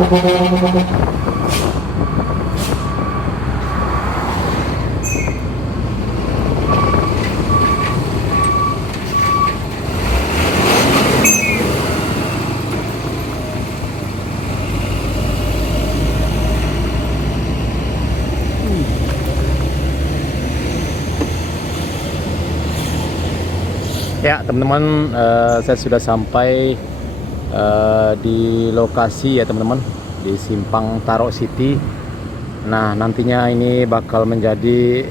Ya teman-teman, saya sudah sampai di lokasi ya teman-teman, di Simpang Tarok City. Nah nantinya ini bakal menjadi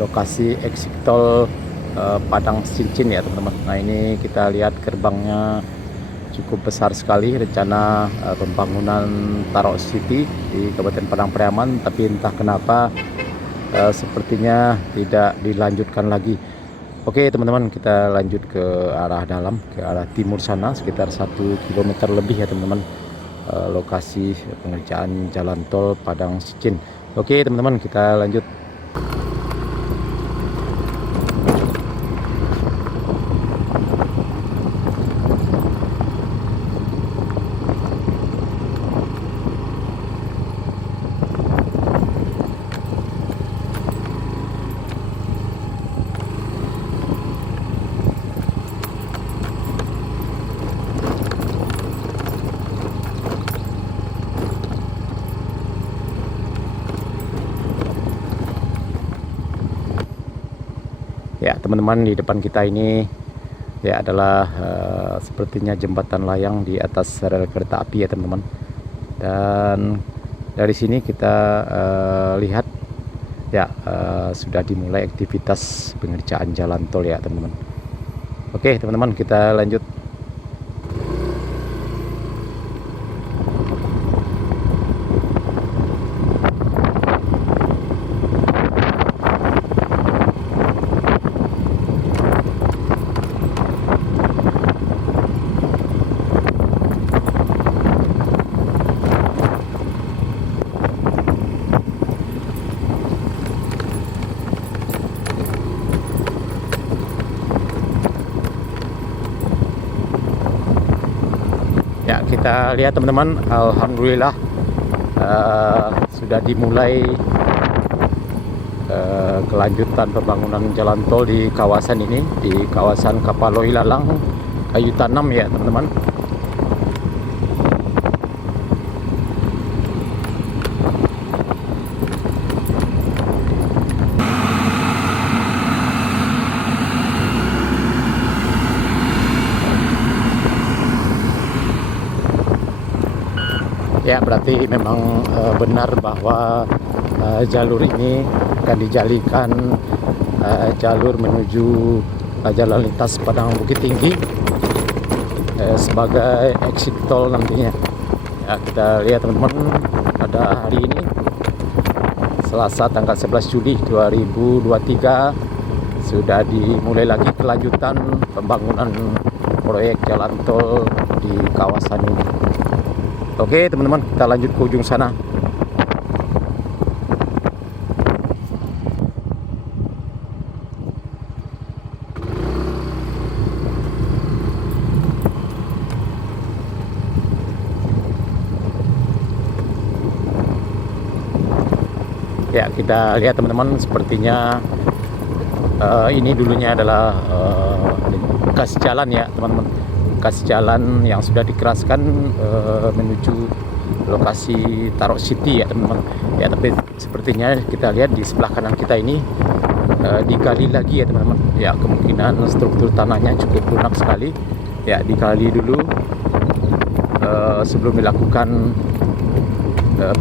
lokasi exit tol Padang Cincin ya teman-teman. Nah ini kita lihat gerbangnya cukup besar sekali, rencana pembangunan Tarok City di Kabupaten Padang Pariaman, tapi entah kenapa sepertinya tidak dilanjutkan lagi. Oke teman-teman, kita lanjut ke arah dalam, ke arah timur sana sekitar 1 km lebih ya teman-teman, lokasi pengerjaan jalan tol Padang Cincin. Oke teman-teman, kita lanjut. Ya teman-teman, di depan kita ini ya adalah sepertinya jembatan layang di atas rel kereta api ya teman-teman. Dan dari sini kita lihat ya sudah dimulai aktivitas pengerjaan jalan tol ya teman-teman. Oke teman-teman, kita lanjut. Ya kita lihat teman-teman, alhamdulillah sudah dimulai kelanjutan pembangunan jalan tol di kawasan ini, di kawasan Kapaloi Lalang Kayu Tanam ya teman-teman. Ya berarti memang benar bahwa jalur ini akan dijadikan jalur menuju jalan lintas Padang Bukit Tinggi sebagai exit tol nantinya. Ya kita lihat teman-teman, pada hari ini Selasa tanggal 11 Juli 2023 sudah dimulai lagi kelanjutan pembangunan proyek jalan tol di kawasan ini. Oke teman-teman, kita lanjut ke ujung sana. Ya kita lihat teman-teman, sepertinya ini dulunya adalah bekas jalan ya teman-teman, bekas jalan yang sudah dikeraskan menuju lokasi Tarok City ya teman-teman. Ya tapi sepertinya kita lihat di sebelah kanan kita ini digali lagi ya teman-teman. Ya kemungkinan struktur tanahnya cukup lunak sekali. Ya digali dulu sebelum dilakukan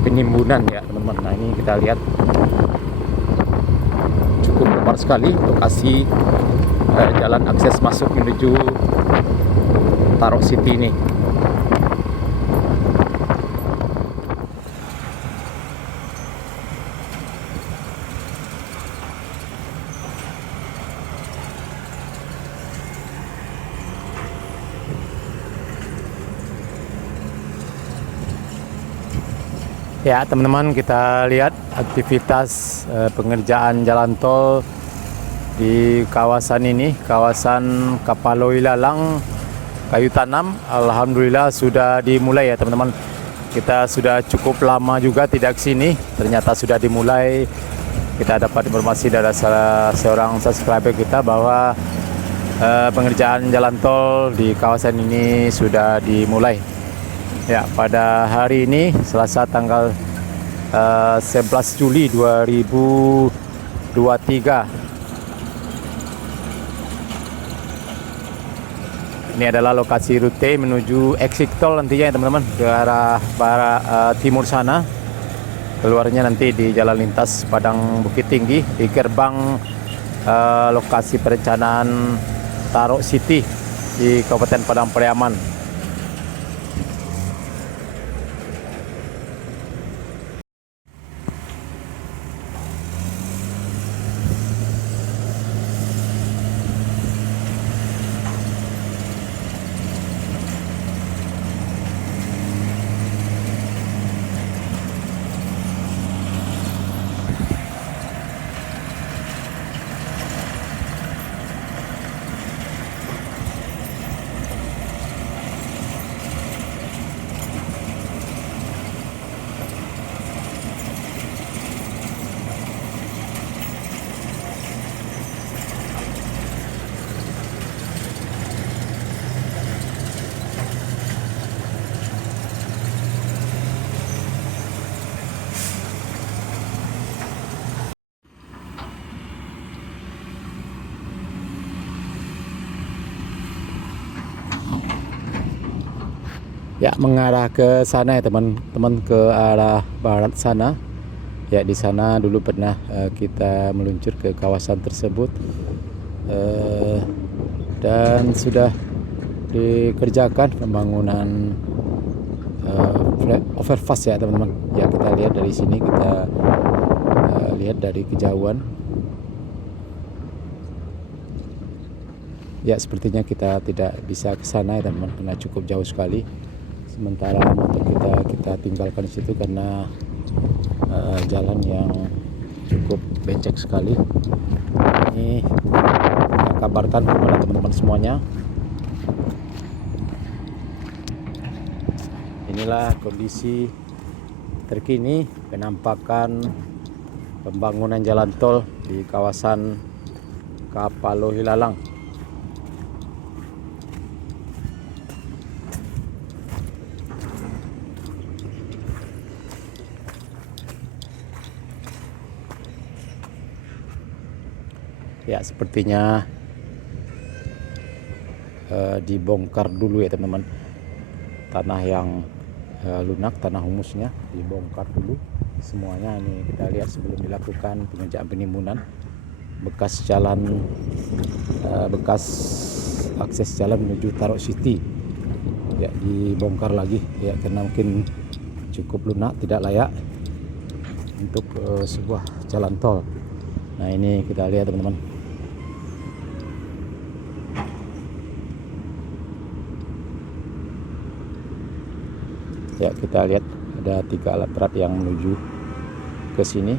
penimbunan ya teman-teman. Nah ini kita lihat cukup lebar sekali lokasi jalan akses masuk menuju Tarok City ini. Ya teman-teman, kita lihat aktivitas pengerjaan jalan tol di kawasan ini, kawasan Kapaloi Lalang Kayu Tanam. Alhamdulillah sudah dimulai ya teman-teman. kita sudah cukup lama juga tidak ke sini. Ternyata sudah dimulai. Kita dapat informasi dari salah seorang subscriber kita bahwa pengerjaan jalan tol di kawasan ini sudah dimulai. Ya, pada hari ini Selasa tanggal 11 Juli 2023. Ini adalah lokasi rute menuju exit tol nantinya ya teman-teman, ke arah timur sana. Keluarnya nanti di jalan lintas Padang Bukit Tinggi di gerbang lokasi perencanaan Tarok City di Kabupaten Padang Pariaman. Ya, mengarah ke sana ya teman-teman, ke arah barat sana. Ya, di sana dulu pernah kita meluncur ke kawasan tersebut dan sudah dikerjakan pembangunan overpass ya teman-teman. Ya, kita lihat dari sini, kita lihat dari kejauhan. Ya, sepertinya kita tidak bisa ke sana ya teman-teman, karena cukup jauh sekali. Sementara motor kita tinggalkan di situ karena jalan yang cukup becek sekali. Ini kita kabarkan kepada teman-teman semuanya. Inilah kondisi terkini penampakan pembangunan jalan tol di kawasan Kapalo Hilalang. Ya, sepertinya dibongkar dulu ya teman-teman. Tanah yang lunak, tanah humusnya dibongkar dulu semuanya. Ini kita lihat sebelum dilakukan pengerjaan penimbunan. Bekas jalan, bekas akses jalan menuju Tarok City ya dibongkar lagi ya, karena mungkin cukup lunak, tidak layak untuk sebuah jalan tol. Nah, ini kita lihat teman-teman. Ya, kita lihat ada 3 alat berat yang menuju ke sini.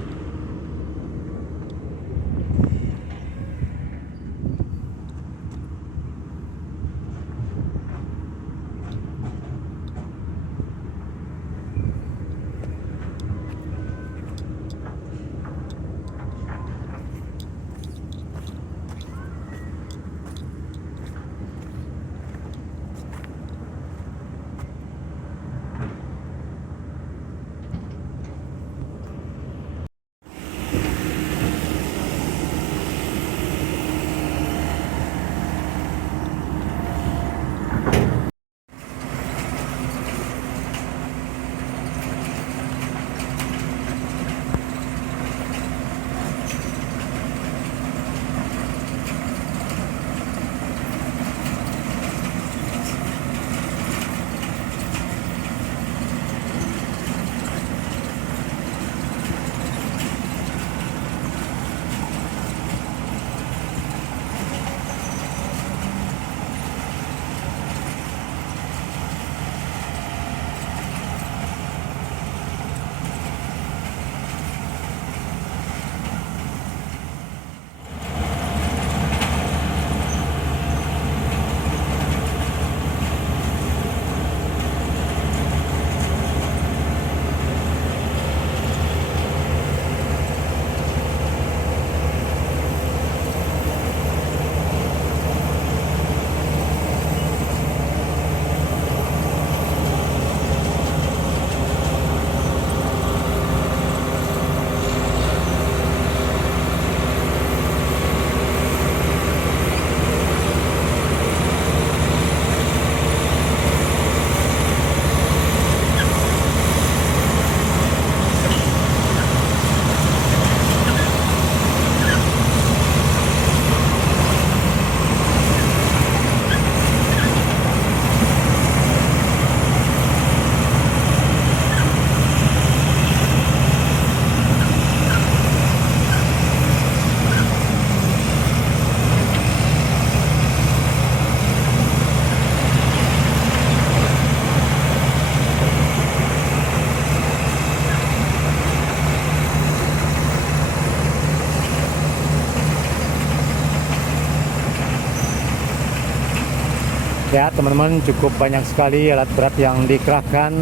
Ya teman-teman, cukup banyak sekali alat berat yang dikerahkan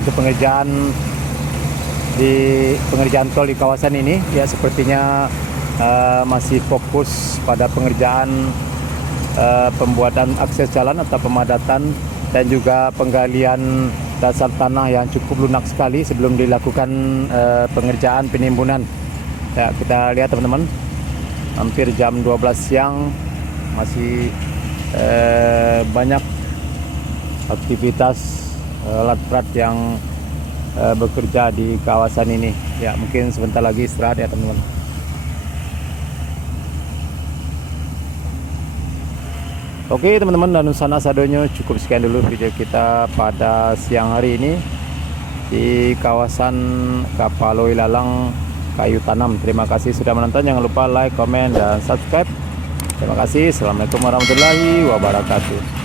untuk pengerjaan tol di kawasan ini. Ya sepertinya masih fokus pada pengerjaan pembuatan akses jalan atau pemadatan dan juga penggalian dasar tanah yang cukup lunak sekali sebelum dilakukan pengerjaan penimbunan. Ya, kita lihat teman-teman, hampir jam 12 siang masih banyak aktivitas alat berat yang bekerja di kawasan ini. Ya mungkin sebentar lagi istirahat ya teman-teman. Oke teman-teman, dan Nusana Sadonyo, cukup sekian dulu video kita pada siang hari ini di kawasan Kapalo Ilalang Kayu Tanam. Terima kasih sudah menonton, jangan lupa like, komen, dan subscribe. Terima kasih. Assalamualaikum warahmatullahi wabarakatuh.